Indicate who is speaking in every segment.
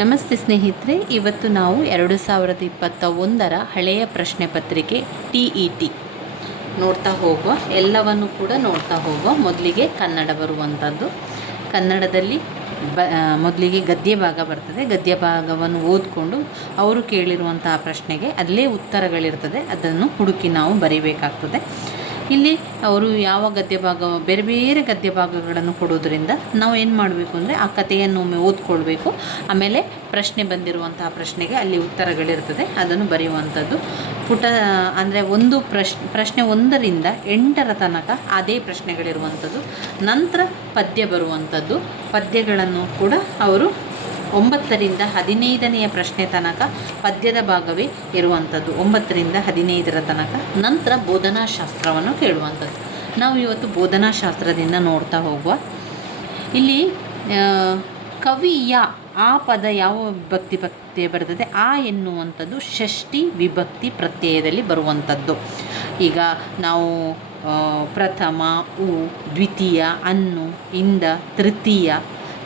Speaker 1: ನಮಸ್ತೆ ಸ್ನೇಹಿತರೆ, ಇವತ್ತು ನಾವು ಎರಡು ಸಾವಿರದ ಇಪ್ಪತ್ತ ಒಂದರ ಹಳೆಯ ಪ್ರಶ್ನೆ ಪತ್ರಿಕೆ ಟಿ ಇ ಟಿ ನೋಡ್ತಾ ಹೋಗುವ, ಎಲ್ಲವನ್ನು ಕೂಡ ನೋಡ್ತಾ ಹೋಗುವ ಮೊದಲಿಗೆ ಕನ್ನಡ ಬರುವಂಥದ್ದು. ಕನ್ನಡದಲ್ಲಿ ಬ ಮೊದಲಿಗೆ ಗದ್ಯ ಭಾಗ ಬರ್ತದೆ. ಗದ್ಯ ಭಾಗವನ್ನು ಓದಿಕೊಂಡು ಅವರು ಕೇಳಿರುವಂತಹ ಪ್ರಶ್ನೆಗೆ ಅಲ್ಲೇ ಉತ್ತರಗಳಿರ್ತದೆ. ಅದನ್ನು ಹುಡುಕಿ ನಾವು ಬರೀಬೇಕಾಗ್ತದೆ. ಇಲ್ಲಿ ಅವರು ಯಾವ ಗದ್ಯ ಭಾಗ ಬೇರೆ ಬೇರೆ ಗದ್ಯ ಭಾಗಗಳನ್ನು ಕೊಡೋದ್ರಿಂದ ನಾವು ಏನು ಮಾಡಬೇಕು ಅಂದರೆ ಆ ಕಥೆಯನ್ನು ಒಮ್ಮೆ ಓದ್ಕೊಳ್ಬೇಕು. ಆಮೇಲೆ ಪ್ರಶ್ನೆ ಬಂದಿರುವಂತಹ ಪ್ರಶ್ನೆಗೆ ಅಲ್ಲಿ ಉತ್ತರಗಳಿರ್ತದೆ, ಅದನ್ನು ಬರೆಯುವಂಥದ್ದು. ಪುಟ, ಅಂದರೆ ಒಂದು ಪ್ರಶ್, ಪ್ರಶ್ನೆ ಒಂದರಿಂದ ಎಂಟರ ತನಕ ಅದೇ ಪ್ರಶ್ನೆಗಳಿರುವಂಥದ್ದು. ನಂತರ ಪದ್ಯ ಬರುವಂಥದ್ದು. ಪದ್ಯಗಳನ್ನು ಕೂಡ ಅವರು ಒಂಬತ್ತರಿಂದ ಹದಿನೈದನೆಯ ಪ್ರಶ್ನೆ ತನಕ ಪದ್ಯದ ಭಾಗವೇ ಇರುವಂಥದ್ದು. ಒಂಬತ್ತರಿಂದ ಹದಿನೈದರ ತನಕ ನಂತರ ಬೋಧನಾಶಾಸ್ತ್ರವನ್ನು ಕೇಳುವಂಥದ್ದು. ನಾವು ಇವತ್ತು ಬೋಧನಾಶಾಸ್ತ್ರದಿಂದ ನೋಡ್ತಾ ಹೋಗುವ. ಇಲ್ಲಿ ಕವಿಯ ಆ ಪದ ಯಾವ ವಿಭಕ್ತಿ ಪ್ರತ್ಯಯ ಬರ್ತದೆ? ಆ ಎನ್ನುವಂಥದ್ದು ಷಷ್ಠಿ ವಿಭಕ್ತಿ ಪ್ರತ್ಯಯದಲ್ಲಿ ಬರುವಂಥದ್ದು. ಈಗ ನಾವು ಪ್ರಥಮ, ಉ, ದ್ವಿತೀಯ, ಅನ್ನು, ಇಂದ, ತೃತೀಯ,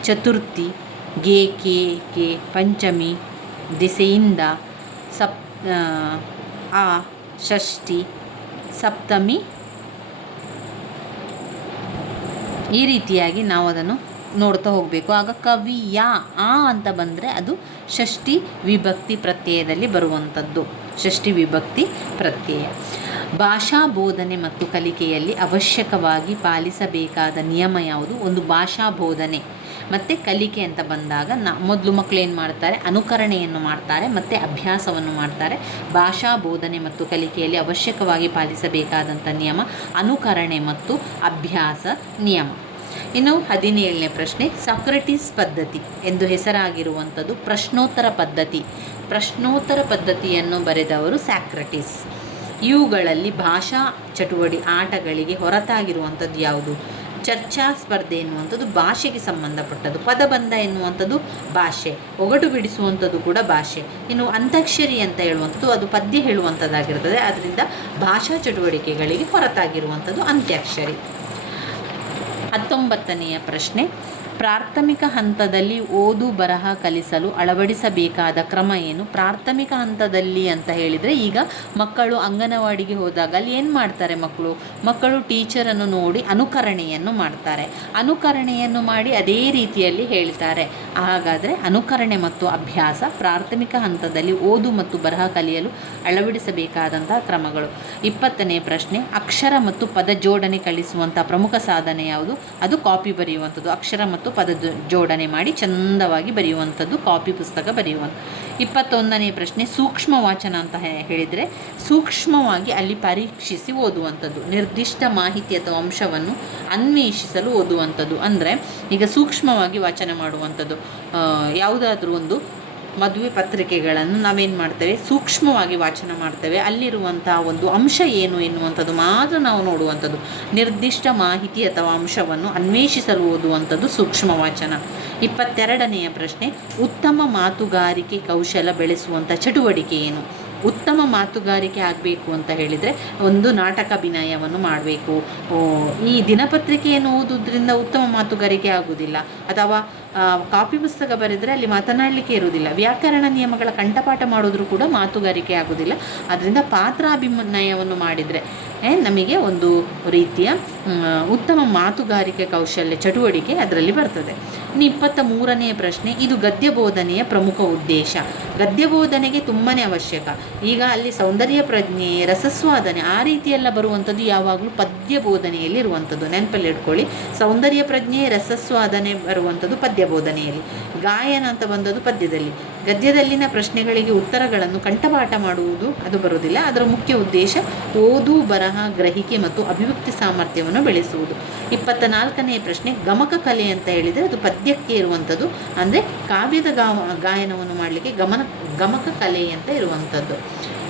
Speaker 1: ಚತುರ್ಥಿ ಗೆ ಕೆ ಕೆ ಪಂಚಮಿ ದಿಸೆಯಿಂದ ಸಪ್ ಆ, ಷಷ್ಠಿ ಸಪ್ತಮಿ. ಈ ರೀತಿಯಾಗಿ ನಾವು ಅದನ್ನು ನೋಡ್ತಾ ಹೋಗಬೇಕು. ಆಗ ಕವಿಯ ಆ ಅಂತ ಬಂದರೆ ಅದು ಷಷ್ಠಿ ವಿಭಕ್ತಿ ಪ್ರತ್ಯಯದಲ್ಲಿ ಬರುವಂಥದ್ದು. ಷಷ್ಠಿ ವಿಭಕ್ತಿ ಪ್ರತ್ಯಯ. ಭಾಷಾ ಬೋಧನೆ ಮತ್ತು ಕಲಿಕೆಯಲ್ಲಿ ಅವಶ್ಯಕವಾಗಿ ಪಾಲಿಸಬೇಕಾದ ನಿಯಮ ಯಾವುದು? ಒಂದು ಭಾಷಾ ಬೋಧನೆ. ಮತ್ತು ಕಲಿಕೆ ಅಂತ ಬಂದಾಗ ನ ಮೊದಲು ಮಕ್ಕಳು ಏನು ಮಾಡ್ತಾರೆ? ಅನುಕರಣೆಯನ್ನು ಮಾಡ್ತಾರೆ, ಮತ್ತು ಅಭ್ಯಾಸವನ್ನು ಮಾಡ್ತಾರೆ. ಭಾಷಾ ಬೋಧನೆ ಮತ್ತು ಕಲಿಕೆಯಲ್ಲಿ ಅವಶ್ಯಕವಾಗಿ ಪಾಲಿಸಬೇಕಾದಂಥ ನಿಯಮ ಅನುಕರಣೆ ಮತ್ತು ಅಭ್ಯಾಸ ನಿಯಮ. ಇನ್ನು ಹದಿನೇಳನೇ ಪ್ರಶ್ನೆ, ಸಾಕ್ರೆಟಿಸ್ ಪದ್ಧತಿ ಎಂದು ಹೆಸರಾಗಿರುವಂಥದ್ದು ಪ್ರಶ್ನೋತ್ತರ ಪದ್ಧತಿ. ಪ್ರಶ್ನೋತ್ತರ ಪದ್ಧತಿಯನ್ನು ಬರೆದವರು ಸ್ಯಾಕ್ರಟಿಸ್ ಇವುಗಳಲ್ಲಿ ಭಾಷಾ ಚಟುವಟಿ ಆಟಗಳಿಗೆ ಹೊರತಾಗಿರುವಂಥದ್ದು ಯಾವುದು? ಚರ್ಚಾ ಸ್ಪರ್ಧೆ ಎನ್ನುವಂಥದ್ದು ಭಾಷೆಗೆ ಸಂಬಂಧಪಟ್ಟದ್ದು, ಪದಬಂಧ ಎನ್ನುವಂಥದ್ದು ಭಾಷೆ, ಒಗಟು ಬಿಡಿಸುವಂಥದ್ದು ಕೂಡ ಭಾಷೆ. ಇನ್ನು ಅಂತಾಕ್ಷರಿ ಅಂತ ಹೇಳುವಂಥದ್ದು ಅದು ಪದ್ಯ ಹೇಳುವಂಥದ್ದಾಗಿರ್ತದೆ, ಅದರಿಂದ ಭಾಷಾ ಚಟುವಟಿಕೆಗಳಿಗೆ ಹೊರತಾಗಿರುವಂಥದ್ದು ಅಂತ್ಯಾಕ್ಷರಿ ಹತ್ತೊಂಬತ್ತನೆಯ ಪ್ರಶ್ನೆ ಪ್ರಾಥಮಿಕ ಹಂತದಲ್ಲಿ ಓದು, ಬರಹ ಕಲಿಸಲು ಅಳವಡಿಸಬೇಕಾದ ಕ್ರಮ ಏನು? ಪ್ರಾಥಮಿಕ ಹಂತದಲ್ಲಿ ಅಂತ ಹೇಳಿದರೆ ಈಗ ಮಕ್ಕಳು ಅಂಗನವಾಡಿಗೆ ಹೋದಾಗ ಅಲ್ಲಿ ಏನು ಮಾಡ್ತಾರೆ ಮಕ್ಕಳು? ಮಕ್ಕಳು ಟೀಚರನ್ನು ನೋಡಿ ಅನುಕರಣೆಯನ್ನು ಮಾಡ್ತಾರೆ. ಅನುಕರಣೆಯನ್ನು ಮಾಡಿ ಅದೇ ರೀತಿಯಲ್ಲಿ ಹೇಳ್ತಾರೆ. ಹಾಗಾದರೆ ಅನುಕರಣೆ ಮತ್ತು ಅಭ್ಯಾಸ ಪ್ರಾಥಮಿಕ ಹಂತದಲ್ಲಿ ಓದು ಮತ್ತು ಬರಹ ಕಲಿಯಲು ಅಳವಡಿಸಬೇಕಾದಂತಹ ಕ್ರಮಗಳು. ಇಪ್ಪತ್ತನೇ ಪ್ರಶ್ನೆ, ಅಕ್ಷರ ಮತ್ತು ಪದ ಜೋಡಣೆ ಕಲಿಸುವಂಥ ಪ್ರಮುಖ ಸಾಧನೆ ಯಾವುದು? ಅದು ಕಾಪಿ ಬರೆಯುವಂಥದ್ದು. ಅಕ್ಷರ ಮತ್ತು ಪದ ಜೋಡಣೆ ಮಾಡಿ ಚಂದವಾಗಿ ಬರೆಯುವಂಥದ್ದು, ಕಾಪಿ ಪುಸ್ತಕ ಬರೆಯುವಂಥ ಇಪ್ಪತ್ತೊಂದನೇ ಪ್ರಶ್ನೆ, ಸೂಕ್ಷ್ಮ ವಾಚನ ಅಂತ ಹೇಳಿದರೆ, ಸೂಕ್ಷ್ಮವಾಗಿ ಅಲ್ಲಿ ಪರೀಕ್ಷಿಸಿ ಓದುವಂಥದ್ದು, ನಿರ್ದಿಷ್ಟ ಮಾಹಿತಿ ಅಥವಾ ಅಂಶವನ್ನು ಅನ್ವೇಷಿಸಲು ಓದುವಂಥದ್ದು. ಅಂದರೆ, ಈಗ ಸೂಕ್ಷ್ಮವಾಗಿ ವಾಚನ ಮಾಡುವಂಥದ್ದು. ಯಾವುದಾದ್ರೂ ಒಂದು ಮದುವೆ ಪತ್ರಿಕೆಗಳನ್ನು ನಾವೇನು ಮಾಡ್ತೇವೆ? ಸೂಕ್ಷ್ಮವಾಗಿ ವಾಚನ ಮಾಡ್ತೇವೆ. ಅಲ್ಲಿರುವಂಥ ಒಂದು ಅಂಶ ಏನು ಎನ್ನುವಂಥದ್ದು ಮಾತ್ರ ನಾವು ನೋಡುವಂಥದ್ದು. ನಿರ್ದಿಷ್ಟ ಮಾಹಿತಿ ಅಥವಾ ಅಂಶವನ್ನು ಅನ್ವೇಷಿಸಲು ಓದುವಂಥದ್ದು ಸೂಕ್ಷ್ಮ ವಾಚನ. ಇಪ್ಪತ್ತೆರಡನೆಯ ಪ್ರಶ್ನೆ, ಉತ್ತಮ ಮಾತುಗಾರಿಕೆ ಕೌಶಲ ಬೆಳೆಸುವಂಥ ಚಟುವಟಿಕೆ ಏನು? ಉತ್ತಮ ಮಾತುಗಾರಿಕೆ ಆಗಬೇಕು ಅಂತ ಹೇಳಿದರೆ ಒಂದು ನಾಟಕ ಅಭಿನಯವನ್ನು ಮಾಡಬೇಕು. ಈ ದಿನಪತ್ರಿಕೆಯನ್ನು ಓದೋದ್ರಿಂದ ಉತ್ತಮ ಮಾತುಗಾರಿಕೆ ಆಗುವುದಿಲ್ಲ. ಅಥವಾ ಕಾಪಿ ಪುಸ್ತಕ ಬರೆದರೆ ಅಲ್ಲಿ ಮಾತನಾಡಲಿಕ್ಕೆ ಇರುವುದಿಲ್ಲ. ವ್ಯಾಕರಣ ನಿಯಮಗಳ ಕಂಠಪಾಠ ಮಾಡೋದ್ರೂ ಕೂಡ ಮಾತುಗಾರಿಕೆ ಆಗುವುದಿಲ್ಲ. ಅದರಿಂದ ಪಾತ್ರಾಭಿನಯವನ್ನು ಮಾಡಿದರೆ ನಮಗೆ ಒಂದು ರೀತಿಯ ಉತ್ತಮ ಮಾತುಗಾರಿಕೆ ಕೌಶಲ್ಯ ಚಟುವಟಿಕೆ ಅದರಲ್ಲಿ ಬರ್ತದೆ. ಇನ್ನು ಇಪ್ಪತ್ತ ಮೂರನೆಯ ಪ್ರಶ್ನೆ, ಇದು ಗದ್ಯ ಬೋಧನೆಯ ಪ್ರಮುಖ ಉದ್ದೇಶ. ಗದ್ಯ ಬೋಧನೆಗೆ ತುಂಬಾ ಅವಶ್ಯಕ. ಈಗ ಅಲ್ಲಿ ಸೌಂದರ್ಯ ಪ್ರಜ್ಞೆ, ರಸಸ್ವಾದನೆ, ಆ ರೀತಿಯೆಲ್ಲ ಬರುವಂಥದ್ದು ಯಾವಾಗಲೂ ಪದ್ಯ ಬೋಧನೆಯಲ್ಲಿ ಇರುವಂಥದ್ದು. ನೆನಪಲ್ಲಿ ಇಟ್ಕೊಳ್ಳಿ. ಸೌಂದರ್ಯ ಪ್ರಜ್ಞೆ, ರಸಸ್ವಾದನೆ ಬರುವಂಥದ್ದು ಪದ್ಯ ಬೋಧನೆಯಲ್ಲಿ ಗಾಯನ ಅಂತ ಬಂದದ್ದು ಪದ್ಯದಲ್ಲಿ. ಗದ್ಯದಲ್ಲಿನ ಪ್ರಶ್ನೆಗಳಿಗೆ ಉತ್ತರಗಳನ್ನು ಕಂಠಪಾಠ ಮಾಡುವುದು ಅದು ಬರುವುದಿಲ್ಲ. ಅದರ ಮುಖ್ಯ ಉದ್ದೇಶ, ಓದು, ಬರಹ, ಗ್ರಹಿಕೆ ಮತ್ತು ಅಭಿವ್ಯಕ್ತಿ ಸಾಮರ್ಥ್ಯವನ್ನು ಬೆಳೆಸುವುದು. ಇಪ್ಪತ್ತ ನಾಲ್ಕನೆಯ ಪ್ರಶ್ನೆ, ಗಮಕ ಕಲೆ ಅಂತ ಹೇಳಿದರೆ ಅದು ಪದ್ಯಕ್ಕೆ ಇರುವಂಥದ್ದು, ಅಂದರೆ ಕಾವ್ಯದ ಗಾ, ಗಾಯನವನ್ನು ಮಾಡಲಿಕ್ಕೆ ಗಮನ, ಗಮಕ ಕಲೆ ಅಂತ ಇರುವಂಥದ್ದು.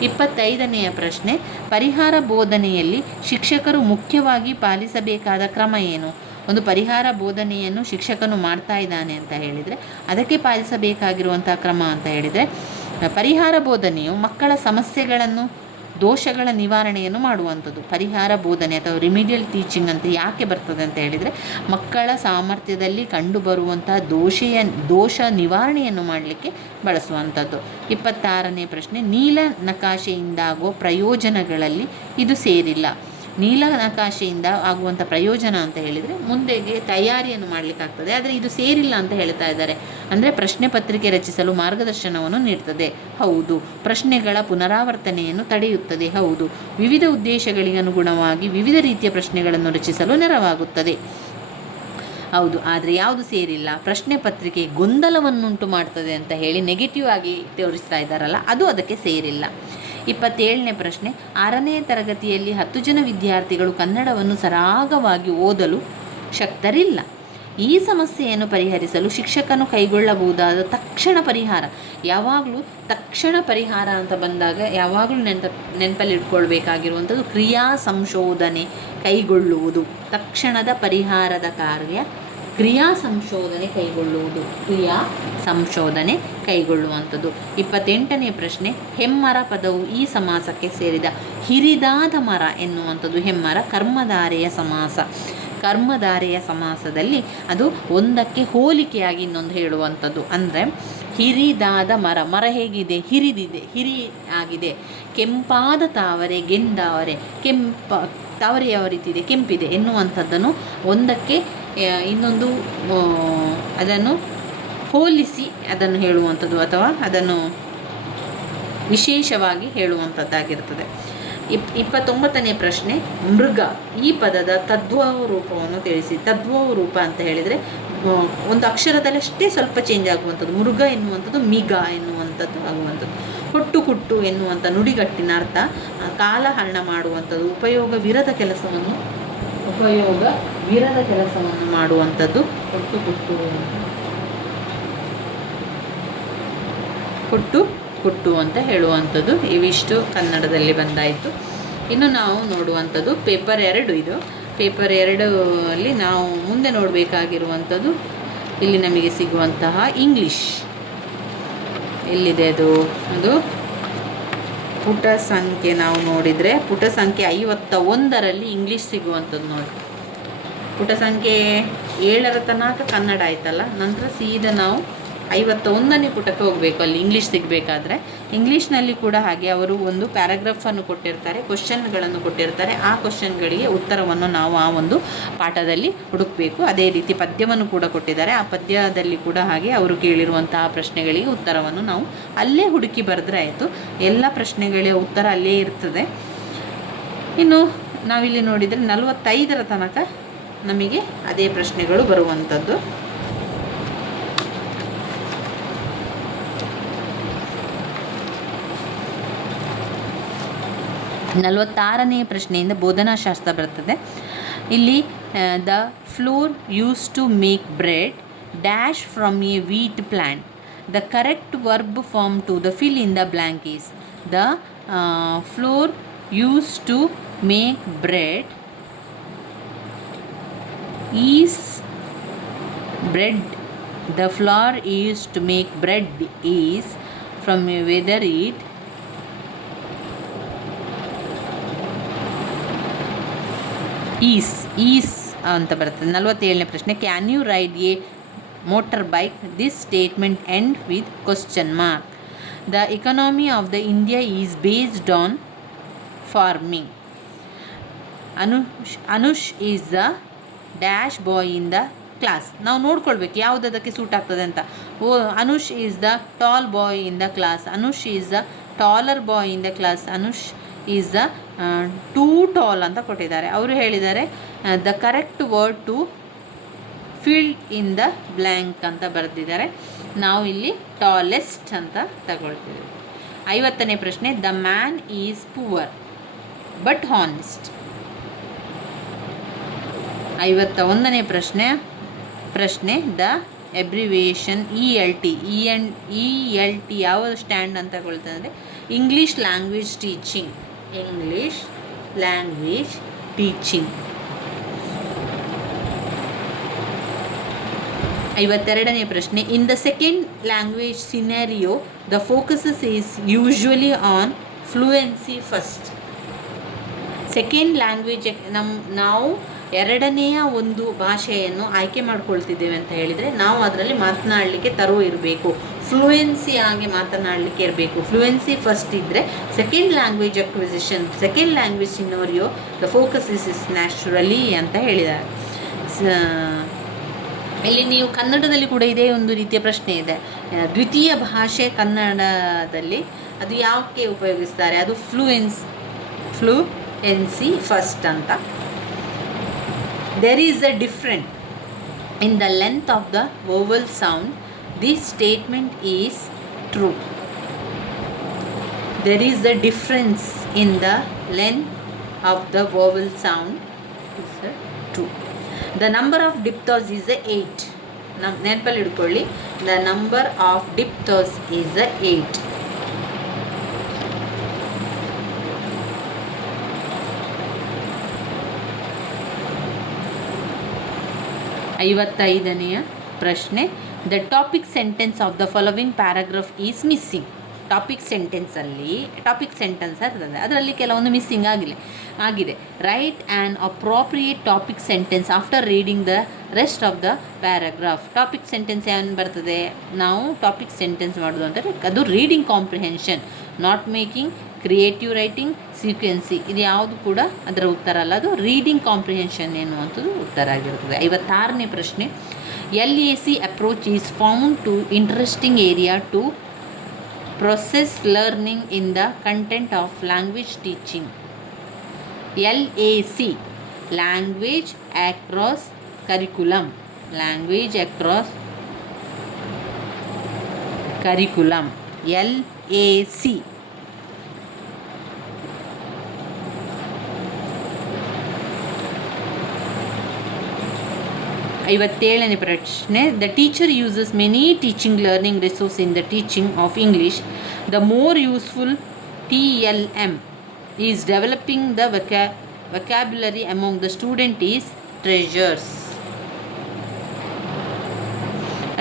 Speaker 1: ಇಪ್ಪತ್ತೈದನೆಯ ಪ್ರಶ್ನೆ, ಪರಿಹಾರ ಬೋಧನೆಯಲ್ಲಿ ಶಿಕ್ಷಕರು ಮುಖ್ಯವಾಗಿ ಪಾಲಿಸಬೇಕಾದ ಕ್ರಮ ಏನು? ಒಂದು ಪರಿಹಾರ ಬೋಧನೆಯನ್ನು ಶಿಕ್ಷಕನು ಮಾಡ್ತಾ ಇದ್ದಾನೆ ಅಂತ ಹೇಳಿದರೆ, ಅದಕ್ಕೆ ಪಾಲಿಸಬೇಕಾಗಿರುವಂಥ ಕ್ರಮ ಅಂತ ಹೇಳಿದರೆ, ಪರಿಹಾರ ಬೋಧನೆಯು ಮಕ್ಕಳ ಸಮಸ್ಯೆಗಳನ್ನು ದೋಷಗಳ ನಿವಾರಣೆಯನ್ನು ಮಾಡುವಂಥದ್ದು. ಪರಿಹಾರ ಬೋಧನೆ ಅಥವಾ ರಿಮಿಡಿಯಲ್ ಟೀಚಿಂಗ್ ಅಂತ ಯಾಕೆ ಬರ್ತದೆ ಅಂತ ಹೇಳಿದರೆ, ಮಕ್ಕಳ ಸಾಮರ್ಥ್ಯದಲ್ಲಿ ಕಂಡುಬರುವಂತಹ ದೋಷೆಯ, ದೋಷ ನಿವಾರಣೆಯನ್ನು ಮಾಡಲಿಕ್ಕೆ ಬಳಸುವಂಥದ್ದು. ಇಪ್ಪತ್ತಾರನೇ ಪ್ರಶ್ನೆ, ನೀಲ ನಕಾಶೆಯಿಂದಾಗುವ ಪ್ರಯೋಜನಗಳಲ್ಲಿ ಇದು ಸೇರಿಲ್ಲ. ನೀಲ ನಕಾಶೆಯಿಂದ ಆಗುವಂಥ ಪ್ರಯೋಜನ ಅಂತ ಹೇಳಿದರೆ ಮುಂದೆಗೆ ತಯಾರಿಯನ್ನು ಮಾಡಲಿಕ್ಕಾಗ್ತದೆ. ಆದರೆ ಇದು ಸೇರಿಲ್ಲ ಅಂತ ಹೇಳ್ತಾ ಇದ್ದಾರೆ. ಅಂದರೆ ಪ್ರಶ್ನೆ ಪತ್ರಿಕೆ ರಚಿಸಲು ಮಾರ್ಗದರ್ಶನವನ್ನು ನೀಡ್ತದೆ. ಹೌದು, ಪ್ರಶ್ನೆಗಳ ಪುನರಾವರ್ತನೆಯನ್ನು ತಡೆಯುತ್ತದೆ. ಹೌದು, ವಿವಿಧ ಉದ್ದೇಶಗಳಿಗೆ ಅನುಗುಣವಾಗಿ ವಿವಿಧ ರೀತಿಯ ಪ್ರಶ್ನೆಗಳನ್ನು ರಚಿಸಲು ನೆರವಾಗುತ್ತದೆ. ಹೌದು, ಆದರೆ ಯಾವುದು ಸೇರಿಲ್ಲ. ಪ್ರಶ್ನೆ ಪತ್ರಿಕೆ ಗೊಂದಲವನ್ನುಂಟು ಮಾಡ್ತದೆ ಅಂತ ಹೇಳಿ ನೆಗೆಟಿವ್ ಆಗಿ ತೋರಿಸ್ತಾ ಇದ್ದಾರಲ್ಲ, ಅದು ಅದಕ್ಕೆ ಸೇರಿಲ್ಲ. ಇಪ್ಪತ್ತೇಳನೇ ಪ್ರಶ್ನೆ, ಆರನೇ ತರಗತಿಯಲ್ಲಿ ಹತ್ತು ಜನ ವಿದ್ಯಾರ್ಥಿಗಳು ಕನ್ನಡವನ್ನು ಸರಾಗವಾಗಿ ಓದಲು ಶಕ್ತರಿಲ್ಲ. ಈ ಸಮಸ್ಯೆಯನ್ನು ಪರಿಹರಿಸಲು ಶಿಕ್ಷಕನು ಕೈಗೊಳ್ಳಬಹುದಾದ ತಕ್ಷಣ ಪರಿಹಾರ. ಯಾವಾಗಲೂ ತಕ್ಷಣ ಪರಿಹಾರ ಅಂತ ಬಂದಾಗ ಯಾವಾಗಲೂ ನೆನಪ ನೆನಪಲ್ಲಿ ಇಟ್ಕೊಳ್ಬೇಕಾಗಿರುವಂಥದ್ದು ಕ್ರಿಯಾ ಸಂಶೋಧನೆ ಕೈಗೊಳ್ಳುವುದು. ತಕ್ಷಣದ ಪರಿಹಾರದ ಕಾರ್ಯ ಕ್ರಿಯಾ ಸಂಶೋಧನೆ ಕೈಗೊಳ್ಳುವುದು, ಕ್ರಿಯಾ ಸಂಶೋಧನೆ ಕೈಗೊಳ್ಳುವಂಥದ್ದು. ಇಪ್ಪತ್ತೆಂಟನೇ ಪ್ರಶ್ನೆ, ಹೆಮ್ಮರ ಪದವು ಈ ಸಮಾಸಕ್ಕೆ ಸೇರಿದ ಹಿರಿದಾದ ಮರ ಎನ್ನುವಂಥದ್ದು ಹೆಮ್ಮರ, ಕರ್ಮಧಾರೆಯ ಸಮಾಸ. ಕರ್ಮಧಾರೆಯ ಸಮಾಸದಲ್ಲಿ ಅದು ಒಂದಕ್ಕೆ ಹೋಲಿಕೆಯಾಗಿ ಇನ್ನೊಂದು ಹೇಳುವಂಥದ್ದು. ಅಂದರೆ ಹಿರಿದಾದ ಮರ ಮರ ಹೇಗಿದೆ? ಹಿರಿದಿದೆ, ಹಿರಿ ಆಗಿದೆ. ಕೆಂಪಾದ ತಾವರೆ, ಗೆಂದಾವರೆ, ಕೆಂಪ ತಾವರೆ ಯಾವ ರೀತಿ ಇದೆ ಕೆಂಪಿದೆ ಎನ್ನುವಂಥದ್ದನ್ನು ಒಂದಕ್ಕೆ ಇನ್ನೊಂದು ಅದನ್ನು ಹೋಲಿಸಿ ಅದನ್ನು ಹೇಳುವಂಥದ್ದು ಅಥವಾ ಅದನ್ನು ವಿಶೇಷವಾಗಿ ಹೇಳುವಂಥದ್ದಾಗಿರ್ತದೆ. ಇಪ್, ಇಪ್ಪತ್ತೊಂಬತ್ತನೇ ಪ್ರಶ್ನೆ, ಮೃಗ ಈ ಪದದ ತದ್ವ ರೂಪವನ್ನು ತಿಳಿಸಿ. ತದ್ವ ರೂಪ ಅಂತ ಹೇಳಿದರೆ ಒಂದು ಅಕ್ಷರದಲ್ಲಷ್ಟೇ ಸ್ವಲ್ಪ ಚೇಂಜ್ ಆಗುವಂಥದ್ದು. ಮೃಗ ಎನ್ನುವಂಥದ್ದು ಮಿಗ ಎನ್ನುವಂಥದ್ದು ಆಗುವಂಥದ್ದು. ಹೊಟ್ಟು ಕುಟ್ಟು ಎನ್ನುವಂಥ ನುಡಿಗಟ್ಟಿನ ಅರ್ಥ ಕಾಲಹರಣ ಮಾಡುವಂಥದ್ದು ಉಪಯೋಗವಿರದ ಕೆಲಸವನ್ನು ಉಪಯೋಗ ವೀರದ ಕೆಲಸವನ್ನು ಮಾಡುವಂಥದ್ದು ಕೊಟ್ಟು ಕೊಟ್ಟು ಕೊಟ್ಟು ಕೊಟ್ಟು ಅಂತ ಹೇಳುವಂಥದ್ದು ಇವಿಷ್ಟು ಕನ್ನಡದಲ್ಲಿ ಬಂದಾಯಿತು. ಇನ್ನು ನಾವು ನೋಡುವಂಥದ್ದು ಪೇಪರ್ ಎರಡು ಇದು. ಪೇಪರ್ ಎರಡು ಅಲ್ಲಿ ನಾವು ಮುಂದೆ ನೋಡಬೇಕಾಗಿರುವಂಥದ್ದು ಇಲ್ಲಿ ನಮಗೆ ಸಿಗುವಂತಹ ಇಂಗ್ಲಿಷ್. ಎಲ್ಲಿದೆ ಅದು? ಅದು ಪುಟ ಸಂಖ್ಯೆ ನಾವು ನೋಡಿದರೆ ಪುಟ ಸಂಖ್ಯೆ ಐವತ್ತ ಒಂದರಲ್ಲಿ ಇಂಗ್ಲೀಷ್ ಸಿಗುವಂಥದ್ದು ನೋಡಿ. ಪುಟ ಸಂಖ್ಯೆ ಏಳರ ತನಕ ಕನ್ನಡ ಆಯ್ತಲ್ಲ, ನಂತರ ಸೀದಾ ನಾವು ಐವತ್ತ ಒಂದನೇ ಪುಟಕ್ಕೆ ಹೋಗಬೇಕು, ಅಲ್ಲಿ ಇಂಗ್ಲೀಷ್ ಸಿಗಬೇಕಾದ್ರೆ. ಇಂಗ್ಲೀಷ್ನಲ್ಲಿ ಕೂಡ ಹಾಗೆ ಅವರು ಒಂದು ಪ್ಯಾರಾಗ್ರಾಫನ್ನು ಕೊಟ್ಟಿರ್ತಾರೆ ಕ್ವಶನ್ಗಳನ್ನು ಕೊಟ್ಟಿರ್ತಾರೆ. ಆ ಕ್ವಶನ್ಗಳಿಗೆ ಉತ್ತರವನ್ನು ನಾವು ಆ ಒಂದು ಪಾಠದಲ್ಲಿ ಹುಡುಕಬೇಕು. ಅದೇ ರೀತಿ ಪದ್ಯವನ್ನು ಕೂಡ ಕೊಟ್ಟಿದ್ದಾರೆ. ಆ ಪದ್ಯದಲ್ಲಿ ಕೂಡ ಹಾಗೆ ಅವರು ಕೇಳಿರುವಂತಹ ಪ್ರಶ್ನೆಗಳಿಗೆ ಉತ್ತರವನ್ನು ನಾವು ಅಲ್ಲೇ ಹುಡುಕಿ ಬರೆದ್ರೆ ಆಯಿತು. ಎಲ್ಲ ಪ್ರಶ್ನೆಗಳ ಉತ್ತರ ಅಲ್ಲೇ ಇರ್ತದೆ. ಇನ್ನು ನಾವಿಲ್ಲಿ ನೋಡಿದರೆ ನಲವತ್ತೈದರ ತನಕ ನಮಗೆ ಅದೇ ಪ್ರಶ್ನೆಗಳು ಬರುವಂಥದ್ದು. ನಲವತ್ತಾರನೇ ಪ್ರಶ್ನೆಯಿಂದ ಬೋಧನಾಶಾಸ್ತ್ರ ಬರ್ತದೆ. ಇಲ್ಲಿ the floor use to make bread dash from a wheat plant the correct verb form to the fill in the blank is the floor use to make bread is bread the floor is to make bread is from a weather it is is ಅಂತ ಬರ್ತದೆ ನಲವತ್ತೇಳನೇ ಪ್ರಶ್ನೆ can you ride a motorbike this statement end with question mark the economy of the India is based on farming Anush Anush is the dash boy in the class ನಾವು ನೋಡ್ಕೊಳ್ಬೇಕು ಯಾವುದಕ್ಕೆ suit ಆಗ್ತದೆ ಅಂತ. ಓ Anush is the tall boy in the class Anush is the taller boy in the class Anush is the too tall ಅಂತ ಕೊಟ್ಟಿದ್ದಾರೆ. ಅವರು ಹೇಳಿದ್ದಾರೆ the correct word to field in the blank ಅಂತ ಬರೆದಿದ್ದಾರೆ. ನಾವು ಇಲ್ಲಿ ಟಾಲೆಸ್ಟ್ ಅಂತ ತಗೊಳ್ತೀವಿ. ಐವತ್ತನೇ ಪ್ರಶ್ನೆ the man is poor but honest ಐವತ್ತ ಒಂದನೇ ಪ್ರಶ್ನೆ ಪ್ರಶ್ನೆ the abbreviation E L T E N E L T ಯಾವ ಸ್ಟ್ಯಾಂಡ್ ಅಂತ ತಗೊಳ್ತದೆ ಅಂದರೆ English language teaching English language teaching ಐವತ್ತೆರಡನೇ ಪ್ರಶ್ನೆ in the second language scenario the focuses is usually on fluency first second language ನಮ್ಮ ನಾವು ಎರಡನೆಯ ಒಂದು ಭಾಷೆಯನ್ನು ಆಯ್ಕೆ ಮಾಡ್ಕೊಳ್ತಿದ್ದೇವೆ ಅಂತ ಹೇಳಿದರೆ ನಾವು ಅದರಲ್ಲಿ ಮಾತನಾಡಲಿಕ್ಕೆ ತರೋ ಇರಬೇಕು. ಫ್ಲೂಯೆನ್ಸಿ ಆಗಿ ಮಾತನಾಡಲಿಕ್ಕೆ ಇರಬೇಕು. ಫ್ಲೂಯೆನ್ಸಿ ಫಸ್ಟ್ ಇದ್ದರೆ second language acquisition second language scenario the focus is is naturally ಅಂತ ಹೇಳಿದ್ದಾರೆ. ಸ- ಇಲ್ಲಿ ನೀವು ಕನ್ನಡದಲ್ಲಿ ಕೂಡ ಇದೇ ಒಂದು ರೀತಿಯ ಪ್ರಶ್ನೆ ಇದೆ. ದ್ವಿತೀಯ ಭಾಷೆ ಕನ್ನಡದಲ್ಲಿ ಅದು ಯಾಕೆ ಉಪಯೋಗಿಸ್ತಾರೆ? ಅದು ಫ್ಲೂಯೆನ್ಸ್ ಫ್ಲೂಯೆನ್ಸಿ ಫಸ್ಟ್ ಅಂತ. there is a difference in the length of the vowel sound this statement is true there is a difference in the length of the vowel sound is a true the number of diptos is a 8 ನಮ್ ನೆನಪಲ್ಲಿ ಹಿಡ್ಕೊಳ್ಳಿ the number of ಡಿಪ್ತೋಸ್ is a eight ಐವತ್ತೈದನೆಯ ಪ್ರಶ್ನೆ. The topic sentence of the following paragraph is missing topic ಸೆಂಟೆನ್ಸಲ್ಲಿ topic sentence ಇರ್ತದೆ ಅದರಲ್ಲಿ ಕೆಲವೊಂದು missing ಆಗಿಲ್ಲ, ಆಗಿದೆ. Right and appropriate topic sentence after reading the rest of the paragraph topic sentence ಏನು ಬರ್ತದೆ? ನಾವು topic sentence ಮಾಡೋದು ಅಂದರೆ ಅದು reading comprehension not making creative writing sequencing ಇದು ಯಾವುದು ಕೂಡ ಅದರ ಉತ್ತರ ಅಲ್ಲ. ಅದು ರೀಡಿಂಗ್ ಕಾಂಪ್ರಿಹೆನ್ಷನ್ ಎನ್ನುವಂಥದ್ದು ಉತ್ತರ ಆಗಿರುತ್ತದೆ ಐವತ್ತಾರನೇ ಪ್ರಶ್ನೆ. L A C approach is found to interesting area to process learning in the content of language teaching. L A C, language across curriculum language across curriculum L A C. ಐವತ್ತೇಳನೇ ಪ್ರಶ್ನೆ the teacher uses many teaching learning resource in the teaching of English the more useful T L M is developing the vocab vocabulary among the student is treasures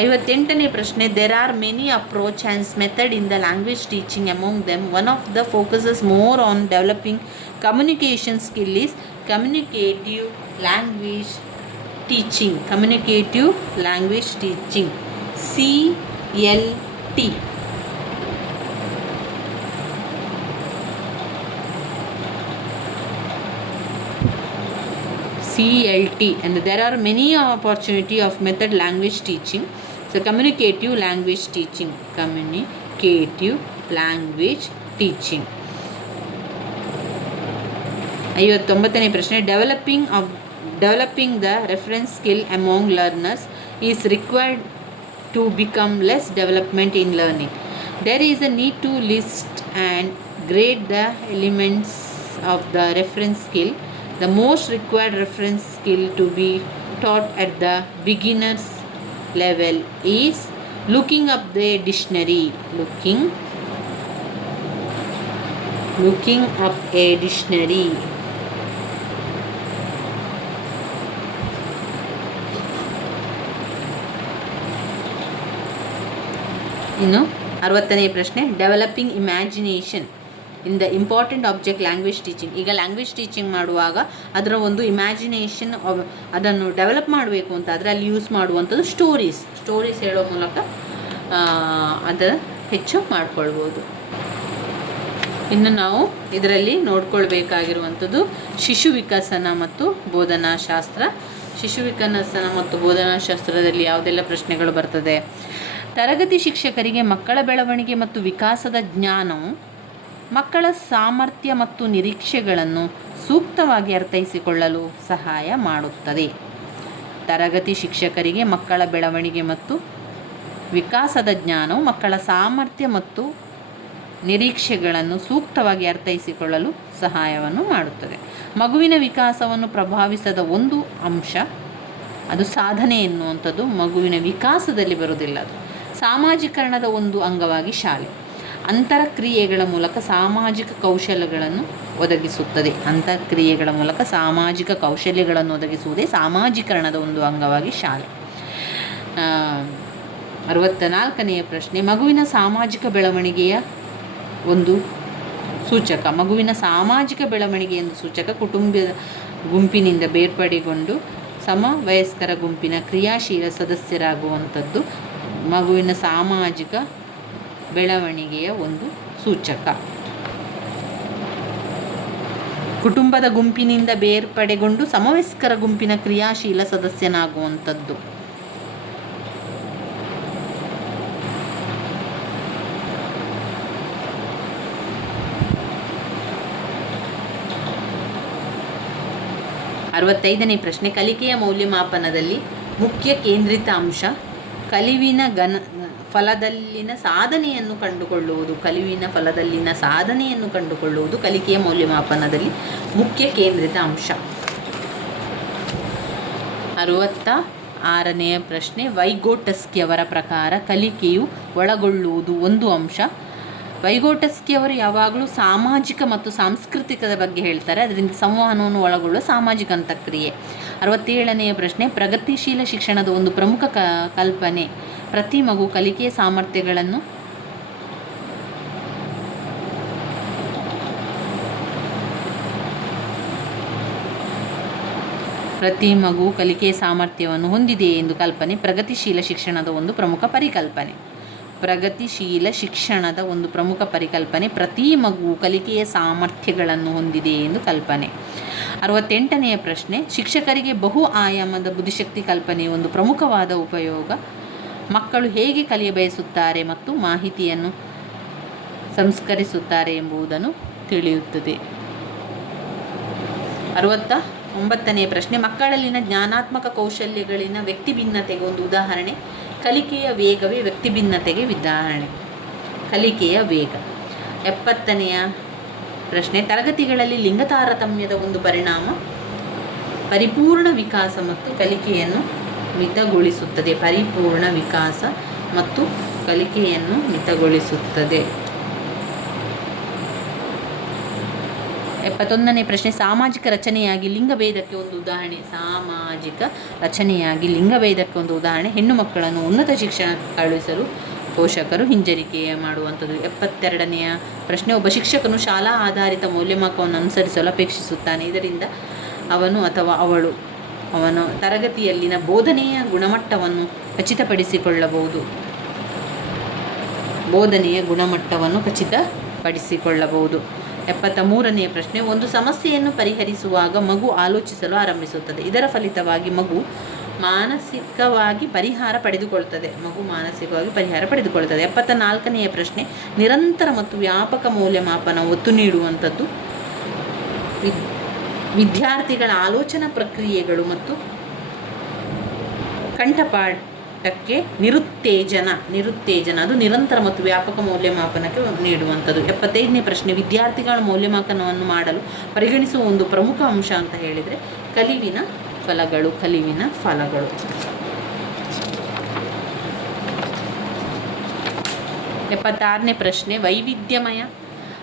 Speaker 1: ಐವತ್ತೆಂಟನೇ ಪ್ರಶ್ನೆ there are many approach and method in the language teaching among them one of the focuses more on developing communication skill is communicative language teaching communicative language teaching C L T CLT and there are many opportunity of method language teaching so communicative language teaching communicative language teaching ಐವತ್ತೊಂಬತ್ತನೇ ಪ್ರಶ್ನೆ developing of Developing the reference skill among learners is required to become less development in learning. There is a need to list and grade the elements of the reference skill. The most required reference skill to be taught at the beginner's level is looking up the dictionary. Looking looking up a dictionary ಇನ್ನು ಅರವತ್ತನೇ ಪ್ರಶ್ನೆ developing imagination in the important object language teaching ಈಗ language teaching ಮಾಡುವಾಗ ಅದರ ಒಂದು imagination ಅದನ್ನು develop ಮಾಡಬೇಕು ಅಂತ ಆದರೆ ಅಲ್ಲಿ ಯೂಸ್ ಮಾಡುವಂಥದ್ದು ಸ್ಟೋರೀಸ್ ಸ್ಟೋರೀಸ್ ಹೇಳೋ ಮೂಲಕ ಅದು ಹೆಚ್ಚು ಮಾಡಿಕೊಳ್ಬೋದು. ಇನ್ನು ನಾವು ಇದರಲ್ಲಿ ನೋಡ್ಕೊಳ್ಬೇಕಾಗಿರುವಂಥದ್ದು ಶಿಶು ವಿಕಸನ ಮತ್ತು ಬೋಧನಾ ಶಾಸ್ತ್ರ ಶಿಶು ವಿಕಸನ ಮತ್ತು ಬೋಧನಾ ಶಾಸ್ತ್ರದಲ್ಲಿ ಯಾವುದೆಲ್ಲ ಪ್ರಶ್ನೆಗಳು ಬರ್ತದೆ? ತರಗತಿ ಶಿಕ್ಷಕರಿಗೆ ಮಕ್ಕಳ ಬೆಳವಣಿಗೆ ಮತ್ತು ವಿಕಾಸದ ಜ್ಞಾನವು ಮಕ್ಕಳ ಸಾಮರ್ಥ್ಯ ಮತ್ತು ನಿರೀಕ್ಷೆಗಳನ್ನು ಸೂಕ್ತವಾಗಿ ಅರ್ಥೈಸಿಕೊಳ್ಳಲು ಸಹಾಯ ಮಾಡುತ್ತದೆ. ತರಗತಿ ಶಿಕ್ಷಕರಿಗೆ ಮಕ್ಕಳ ಬೆಳವಣಿಗೆ ಮತ್ತು ವಿಕಾಸದ ಜ್ಞಾನವು ಮಕ್ಕಳ ಸಾಮರ್ಥ್ಯ ಮತ್ತು ನಿರೀಕ್ಷೆಗಳನ್ನು ಸೂಕ್ತವಾಗಿ ಅರ್ಥೈಸಿಕೊಳ್ಳಲು ಸಹಾಯವನ್ನು ಮಾಡುತ್ತದೆ. ಮಗುವಿನ ವಿಕಾಸವನ್ನು ಪ್ರಭಾವಿಸದ ಒಂದು ಅಂಶ ಅದು ಸಾಧನೆ ಎನ್ನುವಂಥದ್ದು. ಮಗುವಿನ ವಿಕಾಸದಲ್ಲಿ ಬರುವುದಿಲ್ಲ ಅದು. ಸಾಮಾಜೀಕರಣದ ಒಂದು ಅಂಗವಾಗಿ ಶಾಲೆ. ಅಂತರಕ್ರಿಯೆಗಳ ಮೂಲಕ ಸಾಮಾಜಿಕ ಕೌಶಲ್ಯಗಳನ್ನು ಒದಗಿಸುತ್ತದೆ. ಅಂತರ್ಕ್ರಿಯೆಗಳ ಮೂಲಕ ಸಾಮಾಜಿಕ ಕೌಶಲ್ಯಗಳನ್ನು ಒದಗಿಸುವುದೇ ಸಾಮಾಜೀಕರಣದ ಒಂದು ಅಂಗವಾಗಿ ಶಾಲೆ. ಅರವತ್ತ ನಾಲ್ಕನೆಯ ಪ್ರಶ್ನೆ, ಮಗುವಿನ ಸಾಮಾಜಿಕ ಬೆಳವಣಿಗೆಯ ಒಂದು ಸೂಚಕ. ಮಗುವಿನ ಸಾಮಾಜಿಕ ಬೆಳವಣಿಗೆ ಎಂದು ಸೂಚಕ, ಕುಟುಂಬದ ಗುಂಪಿನಿಂದ ಬೇರ್ಪಡೆಗೊಂಡು ಸಮವಯಸ್ಕರ ಗುಂಪಿನ ಕ್ರಿಯಾಶೀಲ ಸದಸ್ಯರಾಗುವಂಥದ್ದು ಮಗುವಿನ ಸಾಮಾಜಿಕ ಬೆಳವಣಿಗೆಯ ಒಂದು ಸೂಚಕ. ಕುಟುಂಬದ ಗುಂಪಿನಿಂದ ಬೇರ್ಪಡೆಗೊಂಡು ಸಮವಯಸ್ಕರ ಗುಂಪಿನ ಕ್ರಿಯಾಶೀಲ ಸದಸ್ಯನಾಗುವಂಥದ್ದು. ಅರವತ್ತೈದನೇ ಪ್ರಶ್ನೆ, ಕಲಿಕೆಯ ಮೌಲ್ಯಮಾಪನದಲ್ಲಿ ಮುಖ್ಯ ಕೇಂದ್ರಿತ ಅಂಶ ಕಲಿವಿನ ಗನ ಫಲದಲ್ಲಿನ ಸಾಧನೆಯನ್ನು ಕಂಡುಕೊಳ್ಳುವುದು, ಕಲಿವಿನ ಫಲದಲ್ಲಿನ ಸಾಧನೆಯನ್ನು ಕಂಡುಕೊಳ್ಳುವುದು ಕಲಿಕೆಯ ಮೌಲ್ಯಮಾಪನದಲ್ಲಿ ಮುಖ್ಯ ಕೇಂದ್ರಿತ ಅಂಶ. ಅರುವತ್ತ ಆರನೆಯ ಪ್ರಶ್ನೆ ವೈಗೋಟಸ್ಕಿಯವರ ಪ್ರಕಾರ ಕಲಿಕೆಯು ಒಳಗೊಳ್ಳುವುದು ಒಂದು ಅಂಶ. ವೈಗೋಟಸ್ಕಿ ಅವರು ಯಾವಾಗಲೂ ಸಾಮಾಜಿಕ ಮತ್ತು ಸಾಂಸ್ಕೃತಿಕದ ಬಗ್ಗೆ ಹೇಳ್ತಾರೆ. ಅದರಿಂದ ಸಂವಹನವನ್ನು ಒಳಗೊಳ್ಳುವ ಸಾಮಾಜಿಕ ಅಂತಕ್ರಿಯೆ. ಅರವತ್ತೇಳನೆಯ ಪ್ರಶ್ನೆ, ಪ್ರಗತಿಶೀಲ ಶಿಕ್ಷಣದ ಒಂದು ಪ್ರಮುಖ ಕ, ಕಲ್ಪನೆ. ಪ್ರತಿ ಮಗು ಕಲಿಕೆಯ ಸಾಮರ್ಥ್ಯಗಳನ್ನು ಪ್ರತಿ ಮಗು ಕಲಿಕೆಯ ಸಾಮರ್ಥ್ಯವನ್ನು ಹೊಂದಿದೆ ಎಂದು ಕಲ್ಪನೆ, ಪ್ರಗತಿಶೀಲ ಶಿಕ್ಷಣದ ಒಂದು ಪ್ರಮುಖ ಪರಿಕಲ್ಪನೆ. ಪ್ರಗತಿಶೀಲ ಶಿಕ್ಷಣದ ಒಂದು ಪ್ರಮುಖ ಪರಿಕಲ್ಪನೆ ಪ್ರತಿ ಮಗು ಕಲಿಕೆಯ ಸಾಮರ್ಥ್ಯಗಳನ್ನು ಹೊಂದಿದೆ ಎಂದು ಕಲ್ಪನೆ. ಅರವತ್ತೆಂಟನೆಯ ಪ್ರಶ್ನೆ, ಶಿಕ್ಷಕರಿಗೆ ಬಹು ಆಯಾಮದ ಬುದ್ಧಿಶಕ್ತಿ ಕಲ್ಪನೆಯ ಒಂದು ಪ್ರಮುಖವಾದ ಉಪಯೋಗ. ಮಕ್ಕಳು ಹೇಗೆ ಕಲಿಯಬಯಸುತ್ತಾರೆ ಮತ್ತು ಮಾಹಿತಿಯನ್ನು ಸಂಸ್ಕರಿಸುತ್ತಾರೆ ಎಂಬುದನ್ನು ತಿಳಿಯುತ್ತದೆ. ಅರವತ್ತ ಒಂಬತ್ತನೆಯ ಪ್ರಶ್ನೆ, ಮಕ್ಕಳಲ್ಲಿನ ಜ್ಞಾನಾತ್ಮಕ ಕೌಶಲ್ಯಗಳಿನ ವ್ಯಕ್ತಿ ಭಿನ್ನತೆಗೆ ಒಂದು ಉದಾಹರಣೆ. ಕಲಿಕೆಯ ವೇಗವೇ ವ್ಯಕ್ತಿ ಭಿನ್ನತೆಗೆ ಉದಾಹರಣೆ ಕಲಿಕೆಯ ವೇಗ. ಎಪ್ಪತ್ತನೆಯ ಪ್ರಶ್ನೆ, ತರಗತಿಗಳಲ್ಲಿ ಲಿಂಗ ತಾರತಮ್ಯದ ಒಂದು ಪರಿಣಾಮ ಪರಿಪೂರ್ಣ ವಿಕಾಸ ಮತ್ತು ಕಲಿಕೆಯನ್ನು ಮಿತಗೊಳಿಸುತ್ತದೆ. ಪರಿಪೂರ್ಣ ವಿಕಾಸ ಮತ್ತು ಕಲಿಕೆಯನ್ನು ಮಿತಗೊಳಿಸುತ್ತದೆ. ಎಪ್ಪತ್ತೊಂದನೇ ಪ್ರಶ್ನೆ, ಸಾಮಾಜಿಕ ರಚನೆಯಾಗಿ ಲಿಂಗಭೇದಕ್ಕೆ ಒಂದು ಉದಾಹರಣೆ. ಸಾಮಾಜಿಕ ರಚನೆಯಾಗಿ ಲಿಂಗಭೇದಕ್ಕೆ ಒಂದು ಉದಾಹರಣೆ. ಹೆಣ್ಣು ಮಕ್ಕಳನ್ನು ಉನ್ನತ ಶಿಕ್ಷಣ ಕಳುಹಿಸಲು ಪೋಷಕರು ಹಿಂಜರಿಕೆ ಮಾಡುವಂಥದ್ದು. ಎಪ್ಪತ್ತೆರಡನೆಯ ಪ್ರಶ್ನೆ, ಒಬ್ಬ ಶಿಕ್ಷಕನು ಶಾಲಾ ಆಧಾರಿತ ಮೌಲ್ಯಮಾಪನವನ್ನು ಅನುಸರಿಸಲು ಅಪೇಕ್ಷಿಸುತ್ತಾನೆ. ಇದರಿಂದ ಅವನು ಅಥವಾ ಅವಳು ಅವನು ತರಗತಿಯಲ್ಲಿನ ಬೋಧನೆಯ ಗುಣಮಟ್ಟವನ್ನು ಖಚಿತಪಡಿಸಿಕೊಳ್ಳಬಹುದು. ಬೋಧನೆಯ ಗುಣಮಟ್ಟವನ್ನು ಖಚಿತಪಡಿಸಿಕೊಳ್ಳಬಹುದು. ಎಪ್ಪತ್ತ ಮೂರನೆಯ ಪ್ರಶ್ನೆ, ಒಂದು ಸಮಸ್ಯೆಯನ್ನು ಪರಿಹರಿಸುವಾಗ ಮಗು ಆಲೋಚಿಸಲು ಆರಂಭಿಸುತ್ತದೆ. ಇದರ ಫಲಿತವಾಗಿ ಮಗು ಮಾನಸಿಕವಾಗಿ ಪರಿಹಾರ ಪಡೆದುಕೊಳ್ಳುತ್ತದೆ. ಮಗು ಮಾನಸಿಕವಾಗಿ ಪರಿಹಾರ ಪಡೆದುಕೊಳ್ಳುತ್ತದೆ. ಎಪ್ಪತ್ತ ನಾಲ್ಕನೆಯ ಪ್ರಶ್ನೆ, ನಿರಂತರ ಮತ್ತು ವ್ಯಾಪಕ ಮೌಲ್ಯಮಾಪನ ಒತ್ತು ನೀಡುವಂಥದ್ದು ವಿದ್- ವಿದ್ಯಾರ್ಥಿಗಳ ಆಲೋಚನಾ ಪ್ರಕ್ರಿಯೆಗಳು ಮತ್ತು ಕಂಠಪಾಠಕ್ಕೆ ನಿರುತ್ತೇಜನ ನಿರುತ್ತೇಜನ. ಅದು ನಿರಂತರ ಮತ್ತು ವ್ಯಾಪಕ ಮೌಲ್ಯಮಾಪನಕ್ಕೆ ನೀಡುವಂಥದ್ದು. ಎಪ್ಪತ್ತೈದನೇ ಪ್ರಶ್ನೆ, ವಿದ್ಯಾರ್ಥಿಗಳ ಮೌಲ್ಯಮಾಪನವನ್ನು ಮಾಡಲು ಪರಿಗಣಿಸುವ ಒಂದು ಪ್ರಮುಖ ಅಂಶ ಅಂತ ಹೇಳಿದರೆ ಕಲಿವಿನ ಫಲಗಳು ಕಲಿವಿನ ಫಲಗಳು. ಎಪ್ಪತ್ತಾರನೇ ಪ್ರಶ್ನೆ, ವೈವಿಧ್ಯಮಯ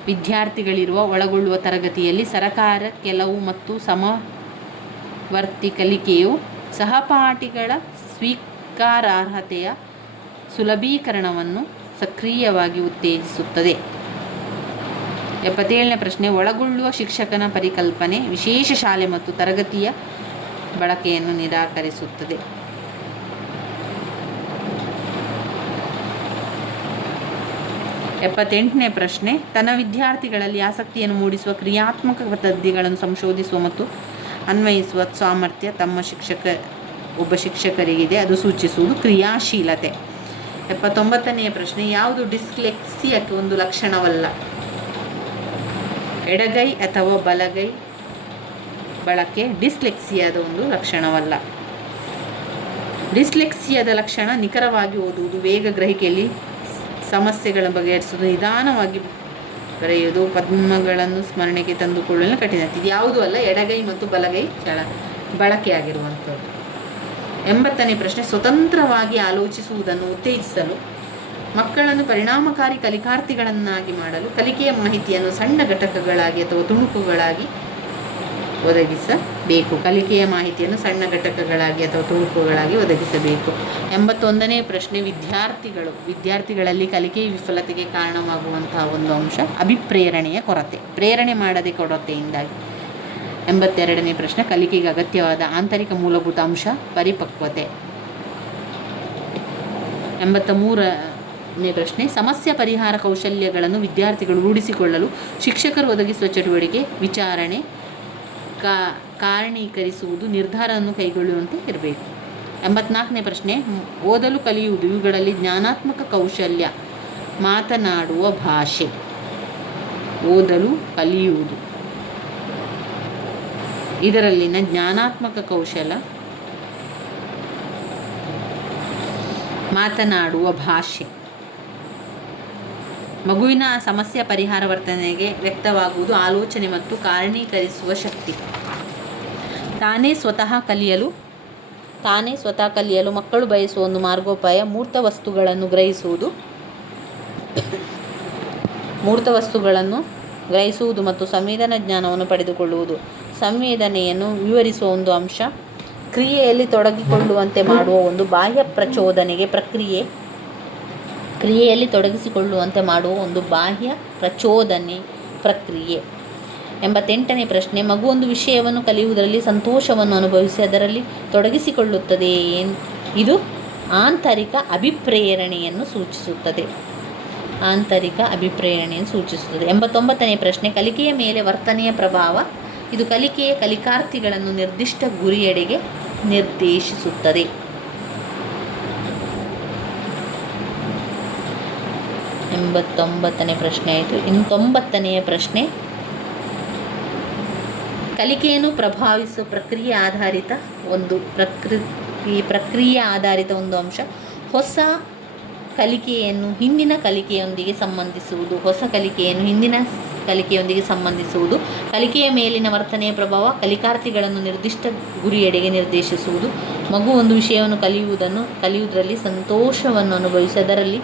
Speaker 1: ವಿದ್ಯಾರ್ಥಿಗಳಿರುವ, ಒಳಗೊಳ್ಳುವ ತರಗತಿಯಲ್ಲಿ ಸರಕಾರ, ಕೆಲವು ಮತ್ತು ಸಮವರ್ತಿ ಕಲಿಕೆಯು ಸಹಪಾಠಿಗಳ ಸ್ವೀಕಾರಾರ್ಹತೆಯ ಸುಲಭೀಕರಣವನ್ನು ಸಕ್ರಿಯವಾಗಿ ಉತ್ತೇಜಿಸುತ್ತದೆ. ಎಪ್ಪತ್ತೇಳನೇ ಪ್ರಶ್ನೆ, ಒಳಗೊಳ್ಳುವ ಶಿಕ್ಷಕನ ಪರಿಕಲ್ಪನೆ ವಿಶೇಷ ಶಾಲೆ ಮತ್ತು ತರಗತಿಯ ಬಳಕೆಯನ್ನು ನಿರಾಕರಿಸುತ್ತದೆ. ಎಪ್ಪತ್ತೆಂಟನೇ ಪ್ರಶ್ನೆ, ತನ್ನ ವಿದ್ಯಾರ್ಥಿಗಳಲ್ಲಿ ಆಸಕ್ತಿಯನ್ನು ಮೂಡಿಸುವ ಕ್ರಿಯಾತ್ಮಕ ಪದ್ಧತಿಗಳನ್ನು ಸಂಶೋಧಿಸುವ ಮತ್ತು ಅನ್ವಯಿಸುವ ಸಾಮರ್ಥ್ಯ ತಮ್ಮ ಶಿಕ್ಷಕ ಒಬ್ಬ ಶಿಕ್ಷಕರಿಗಿದೆ, ಅದು ಸೂಚಿಸುವುದು ಕ್ರಿಯಾಶೀಲತೆ. ಎಪ್ಪತ್ತೊಂಬತ್ತನೆಯ ಪ್ರಶ್ನೆ, ಯಾವುದು ಡಿಸ್ಲೆಕ್ಸಿಯಕ್ಕೆ ಒಂದು ಲಕ್ಷಣವಲ್ಲ? ಎಡಗೈ ಅಥವಾ ಬಲಗೈ ಬಳಕೆ ಡಿಸ್ಲೆಕ್ಸಿಯಾದ ಒಂದು ಲಕ್ಷಣವಲ್ಲ. ಡಿಸ್ಲೆಕ್ಸಿಯಾದ ಲಕ್ಷಣ ನಿಖರವಾಗಿ ಓದುವುದು, ವೇಗ ಗ್ರಹಿಕೆಯಲ್ಲಿ ಸಮಸ್ಯೆಗಳನ್ನು ಬಗೆಹರಿಸುವುದು, ನಿಧಾನವಾಗಿ ಬರೆಯುವುದು, ಪದ್ಮಗಳನ್ನು ಸ್ಮರಣೆಗೆ ತಂದುಕೊಳ್ಳಲು ಕಠಿಣ. ಇದು ಯಾವುದೂ ಅಲ್ಲ, ಎಡಗೈ ಮತ್ತು ಬಲಗೈ ಚಳ ಬಳಕೆಯಾಗಿರುವಂಥದ್ದು. ಎಂಬತ್ತನೇ ಪ್ರಶ್ನೆ, ಸ್ವತಂತ್ರವಾಗಿ ಆಲೋಚಿಸುವುದನ್ನು ಉತ್ತೇಜಿಸಲು, ಮಕ್ಕಳನ್ನು ಪರಿಣಾಮಕಾರಿ ಕಲಿಕಾರ್ಥಿಗಳನ್ನಾಗಿ ಮಾಡಲು ಕಲಿಕೆಯ ಮಾಹಿತಿಯನ್ನು ಸಣ್ಣ ಘಟಕಗಳಾಗಿ ಅಥವಾ ತುಣುಕುಗಳಾಗಿ ಒದಗಿಸಬೇಕು. ಕಲಿಕೆಯ ಮಾಹಿತಿಯನ್ನು ಸಣ್ಣ ಘಟಕಗಳಾಗಿ ಅಥವಾ ತುಣುಕುಗಳಾಗಿ ಒದಗಿಸಬೇಕು. ಎಂಬತ್ತೊಂದನೇ ಪ್ರಶ್ನೆ, ವಿದ್ಯಾರ್ಥಿಗಳು. ವಿದ್ಯಾರ್ಥಿಗಳಲ್ಲಿ ಕಲಿಕೆಯ ವಿಫಲತೆಗೆ ಕಾರಣವಾಗುವಂತಹ ಒಂದು ಅಂಶ ಅಭಿಪ್ರೇರಣೆಯ ಕೊರತೆ. ಪ್ರೇರಣೆ ಮಾಡದೆ ಕೊರತೆಯಿಂದಾಗಿ. ಎಂಬತ್ತೆರಡನೇ ಪ್ರಶ್ನೆ, ಕಲಿಕೆಗೆ ಅಗತ್ಯವಾದ ಆಂತರಿಕ ಮೂಲಭೂತ ಅಂಶ, ಪರಿಪಕ್ವತೆ. ಎಂಬತ್ತ ಮೂರನೇ ಪ್ರಶ್ನೆ, ಸಮಸ್ಯೆ ಪರಿಹಾರ ಕೌಶಲ್ಯಗಳನ್ನು ವಿದ್ಯಾರ್ಥಿಗಳು ರೂಢಿಸಿಕೊಳ್ಳಲು ಶಿಕ್ಷಕರು ಒದಗಿಸುವ ಚಟುವಟಿಕೆ, ವಿಚಾರಣೆ, ಕಾ, ಕಾರಣೀಕರಿಸುವುದು, ನಿರ್ಧಾರವನ್ನು ಕೈಗೊಳ್ಳುವಂತೆ ಇರಬೇಕು. ಎಂಬತ್ನಾಲ್ಕನೇ ಪ್ರಶ್ನೆ, ಓದಲು ಕಲಿಯುವುದು ಇವುಗಳಲ್ಲಿ ಜ್ಞಾನಾತ್ಮಕ ಕೌಶಲ್ಯ, ಮಾತನಾಡುವ ಭಾಷೆ. ಓದಲು ಕಲಿಯುವುದು. ಇದರಲ್ಲಿನ ಜ್ಞಾನಾತ್ಮಕ ಕೌಶಲ, ಮಾತನಾಡುವ ಭಾಷೆ. ಮಗುವಿನ ಸಮಸ್ಯೆ ಪರಿಹಾರ ವರ್ತನೆಗೆ ವ್ಯಕ್ತವಾಗುವುದು ಆಲೋಚನೆ ಮತ್ತು ಕಾರಣೀಕರಿಸುವ ಶಕ್ತಿ. ತಾನೇ ಸ್ವತಃ ಕಲಿಯಲು, ತಾನೇ ಸ್ವತಃ ಕಲಿಯಲು ಮಕ್ಕಳು ಬಯಸುವ ಒಂದು ಮಾರ್ಗೋಪಾಯ ಮೂರ್ತ ವಸ್ತುಗಳನ್ನು ಗ್ರಹಿಸುವುದು. ಮೂರ್ತ ವಸ್ತುಗಳನ್ನು ಗ್ರಹಿಸುವುದು ಮತ್ತು ಸಂವೇದನಾ ಜ್ಞಾನವನ್ನು ಪಡೆದುಕೊಳ್ಳುವುದು. ಸಂವೇದನೆಯನ್ನು ವಿವರಿಸುವ ಒಂದು ಅಂಶ. ಕ್ರಿಯೆಯಲ್ಲಿ ತೊಡಗಿಕೊಳ್ಳುವಂತೆ ಮಾಡುವ ಒಂದು ಬಾಹ್ಯ ಪ್ರಚೋದನೆಗೆ ಪ್ರಕ್ರಿಯೆ. ಕ್ರಿಯೆಯಲ್ಲಿ ತೊಡಗಿಸಿಕೊಳ್ಳುವಂತೆ ಮಾಡುವ ಒಂದು ಬಾಹ್ಯ ಪ್ರಚೋದನೆ ಪ್ರಕ್ರಿಯೆ. ಎಂಬತ್ತೆಂಟನೇ ಪ್ರಶ್ನೆ, ಮಗು ಒಂದು ವಿಷಯವನ್ನು ಕಲಿಯುವುದರಲ್ಲಿ ಸಂತೋಷವನ್ನು ಅನುಭವಿಸಿ ಅದರಲ್ಲಿ ತೊಡಗಿಸಿಕೊಳ್ಳುತ್ತದೆ ಇದು ಆಂತರಿಕ ಅಭಿಪ್ರೇರಣೆಯನ್ನು ಸೂಚಿಸುತ್ತದೆ. ಆಂತರಿಕ ಅಭಿಪ್ರೇರಣೆಯನ್ನು ಸೂಚಿಸುತ್ತದೆ. ಎಂಬತ್ತೊಂಬತ್ತನೇ ಪ್ರಶ್ನೆ, ಕಲಿಕೆಯ ಮೇಲೆ ವರ್ತನೆಯ ಪ್ರಭಾವ ಇದು ಕಲಿಕೆಯ ಕಲಿಕಾರ್ಥಿಗಳನ್ನು ನಿರ್ದಿಷ್ಟ ಗುರಿಯೆಡೆಗೆ ನಿರ್ದೇಶಿಸುತ್ತದೆ. ಎಂಬತ್ತೊಂಬತ್ತನೇ ಪ್ರಶ್ನೆ ಆಯಿತು. ಇನ್ನು ತೊಂಬತ್ತನೆಯ ಪ್ರಶ್ನೆ. ಕಲಿಕೆಯನ್ನು ಪ್ರಭಾವಿಸುವ ಪ್ರಕ್ರಿಯೆ ಆಧಾರಿತ ಒಂದು ಪ್ರಕೃತಿ ಪ್ರಕ್ರಿಯೆ ಆಧಾರಿತ ಒಂದು ಅಂಶ. ಹೊಸ ಕಲಿಕೆಯನ್ನು ಹಿಂದಿನ ಕಲಿಕೆಯೊಂದಿಗೆ ಸಂಬಂಧಿಸುವುದು, ಹೊಸ ಕಲಿಕೆಯನ್ನು ಹಿಂದಿನ ಕಲಿಕೆಯೊಂದಿಗೆ ಸಂಬಂಧಿಸುವುದು. ಕಲಿಕೆಯ ಮೇಲಿನ ವರ್ತನೆಯ ಪ್ರಭಾವ ಕಲಿಕಾರ್ಥಿಗಳನ್ನು ನಿರ್ದಿಷ್ಟ ಗುರಿಯೆಡೆಗೆ ನಿರ್ದೇಶಿಸುವುದು. ಮಗು ಒಂದು ವಿಷಯವನ್ನು ಕಲಿಯುವುದನ್ನು, ಕಲಿಯುವುದರಲ್ಲಿ ಸಂತೋಷವನ್ನು ಅನುಭವಿಸಿ, ಅದರಲ್ಲಿ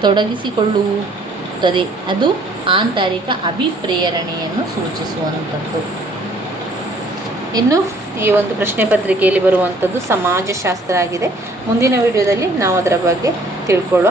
Speaker 1: ತೊಡಗಿಸಿಕೊಳ್ಳುತ್ತದೆ. ಅದು ಆಂತರಿಕ ಅಭಿಪ್ರೇರಣೆಯನ್ನು ಸೂಚಿಸುವಂಥದ್ದು. ಇನ್ನು ಈ ಒಂದು ಪ್ರಶ್ನೆ ಪತ್ರಿಕೆಯಲ್ಲಿ ಬರುವಂಥದ್ದು ಸಮಾಜಶಾಸ್ತ್ರ ಆಗಿದೆ. ಮುಂದಿನ ವಿಡಿಯೋದಲ್ಲಿ ನಾವು ಅದರ ಬಗ್ಗೆ ತಿಳ್ಕೊಳ್ಳೋ